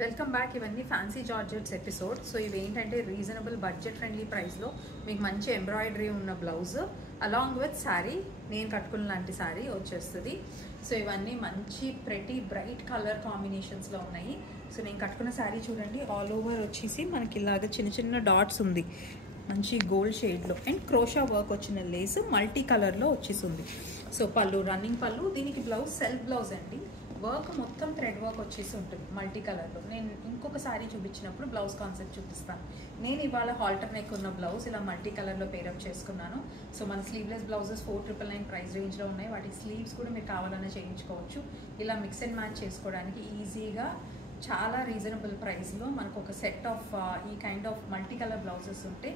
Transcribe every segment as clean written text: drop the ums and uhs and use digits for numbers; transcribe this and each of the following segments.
Welcome back. ఇవన్నీ fancy georgettes episode. So ఇవి ఏంటంటే రీజనబుల్ బడ్జెట్ ఫ్రెండ్లీ ప్రైస్లో మీకు మంచి ఎంబ్రాయిడరీ ఉన్న బ్లౌజ్ అలాంగ్ విత్ శారీ, నేను కట్టుకున్న లాంటి శారీ వచ్చేస్తుంది. సో ఇవన్నీ మంచి ప్రెటీ బ్రైట్ కలర్ కాంబినేషన్స్లో ఉన్నాయి. సో నేను కట్టుకున్న శారీ చూడండి, ఆల్ ఓవర్ వచ్చేసి మనకి ఇలాగ చిన్న చిన్న డాట్స్ ఉంది, మంచి గోల్డ్ షేడ్లో, అండ్ క్రోషా వర్క్ వచ్చిన లేస్ మల్టీ కలర్లో వచ్చేసింది. సో పళ్ళు, రన్నింగ్ పళ్ళు, దీనికి బ్లౌజ్ సెల్ఫ్ బ్లౌజ్ అండి. వర్క్ మొత్తం థ్రెడ్ వర్క్ వచ్చేసి ఉంటుంది మల్టీ కలర్లో. నేను ఇంకొక శారీ చూపించినప్పుడు బ్లౌజ్ కాన్సెప్ట్ చూపిస్తాను. నేను ఇవాళ హాల్టర్ నెక్ ఉన్న బ్లౌజ్ ఇలా మల్టీ కలర్లో పేరప్ చేసుకున్నాను. సో మన స్లీవ్లెస్ బ్లౌజెస్ 499 ప్రైస్ రేంజ్లో ఉన్నాయి. వాటి స్లీవ్స్ కూడా మీరు కావాలన్నా చేయించుకోవచ్చు. ఇలా మిక్స్ అండ్ మ్యాచ్ చేసుకోవడానికి ఈజీగా చాలా రీజనబుల్ ప్రైస్లో మనకు ఒక సెట్ ఆఫ్ ఈ kind of multi colour blouses ఉంటే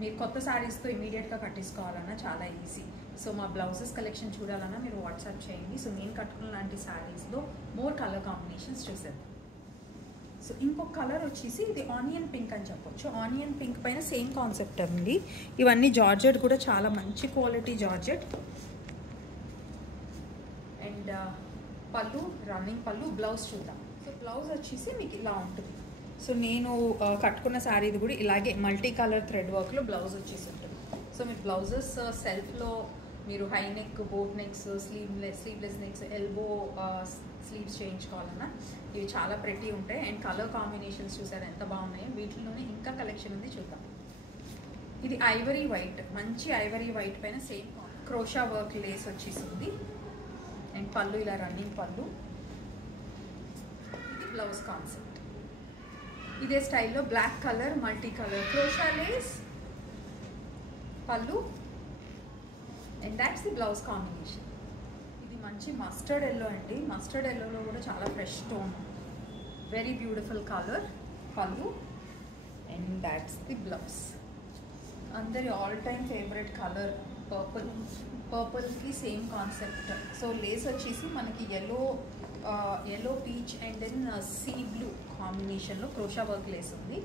మీరు కొత్త శారీస్తో ఇమీడియట్గా కట్టేసుకోవాలన్నా చాలా ఈజీ. సో మా బ్లౌజెస్ కలెక్షన్ చూడాలన్నా మీరు వాట్సాప్ చేయండి. సో నేను కట్టుకున్న లాంటి శారీస్లో మోర్ కలర్ కాంబినేషన్స్ చూసేద్దాం. సో ఇంకొక కలర్ వచ్చేసి ఇది ఆనియన్ పింక్ అని చెప్పొచ్చు. ఆనియన్ పింక్ పైన సేమ్ కాన్సెప్ట్ అండి. ఇవన్నీ జార్జెట్ కూడా చాలా మంచి క్వాలిటీ జార్జెట్. అండ్ పళ్ళు, రన్నింగ్ పళ్ళు, బ్లౌజ్ చూద్దాం. సో బ్లౌజ్ వచ్చేసి మీకు ఇలా ఉంటుంది. సో నేను కట్టుకున్న శారీది కూడా ఇలాగే మల్టీ కలర్ థ్రెడ్ వర్క్లో బ్లౌజ్ వచ్చేసి ఉంటుంది. సో మీరు బ్లౌజెస్ సెల్ఫ్లో మీరు high neck, boat necks, sleeveless necks, elbow sleeves చేయించుకోవాలన్నా ఇవి చాలా ప్రెటీ ఉంటాయి. అండ్ కలర్ కాంబినేషన్స్ చూసారు ఎంత బాగున్నాయో. వీటిలోనే ఇంకా కలెక్షన్ ఉంది, చూద్దాం. ఇది ఐవరీ వైట్, మంచి ఐవరీ వైట్ పైన సేమ్ క్రోషా వర్క్ లేస్ వచ్చేసింది. అండ్ పళ్ళు ఇలా రన్నింగ్ పళ్ళు. ఇది బ్లౌజ్ కాన్సెప్ట్. ఇదే స్టైల్లో black colour multi colour crochet lace, పళ్ళు, and that's the blouse combination. ఇది మంచి మస్టర్డ్ ఎల్లో అండి. మస్టర్డ్ ఎల్లోలో కూడా చాలా fresh tone, very beautiful colour, పళ్ళు, అండ్ దాట్స్ ది బ్లౌజ్. అందరి all time favourite colour purple. పర్పుల్కి సేమ్ కాన్సెప్ట్. సో లేస్ వచ్చేసి మనకి yellow peach and then sea blue కాంబినేషన్లో క్రోషా వర్క్ లేస్ ఉంది.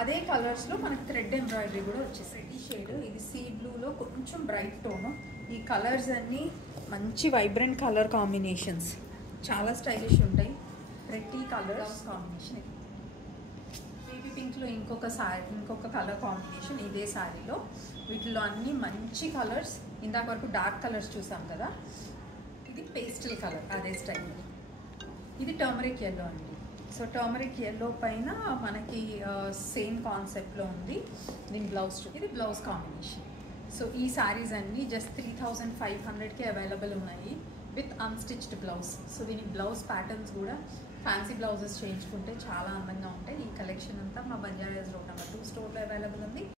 అదే కలర్స్లో మనకి థ్రెడ్ ఎంబ్రాయిడరీ కూడా వచ్చేసి ఈ షేడ్. ఇది సీ బ్లూలో కొంచెం బ్రైట్ టోను. ఈ కలర్స్ అన్నీ మంచి వైబ్రెంట్ కలర్ కాంబినేషన్స్, చాలా స్టైలిష్ ఉంటాయి. Pretty colours combination. బేబీ పింక్లో ఇంకొక కలర్ కాంబినేషన్ ఇదే శారీలో. వీటిలో అన్నీ మంచి కలర్స్. ఇందాక వరకు డార్క్ కలర్స్ చూసాం కదా, ఇది పేస్టల్ కలర్ అదే స్టైల్. ఇది టర్మరిక్ ఎల్లో అండి. సో టర్మరిక్ ఎల్లో పైన మనకి సేమ్ కాన్సెప్ట్లో ఉంది. దీని బ్లౌజ్ ఇది బ్లౌజ్ కాంబినేషన్. సో ఈ శారీస్ అన్నీ జస్ట్ 3500కి అవైలబుల్ ఉన్నాయి విత్ అన్స్టిచ్డ్ బ్లౌజ్. సో దీని బ్లౌజ్ ప్యాటర్న్స్ కూడా ఫ్యాన్సీ బ్లౌజెస్ చేయించుకుంటే చాలా అందంగా ఉంటాయి. ఈ కలెక్షన్ అంతా మా బంజారా హిల్స్ రోడ్ నెంబర్ 2 స్టోర్లో అవైలబుల్ ఉంది.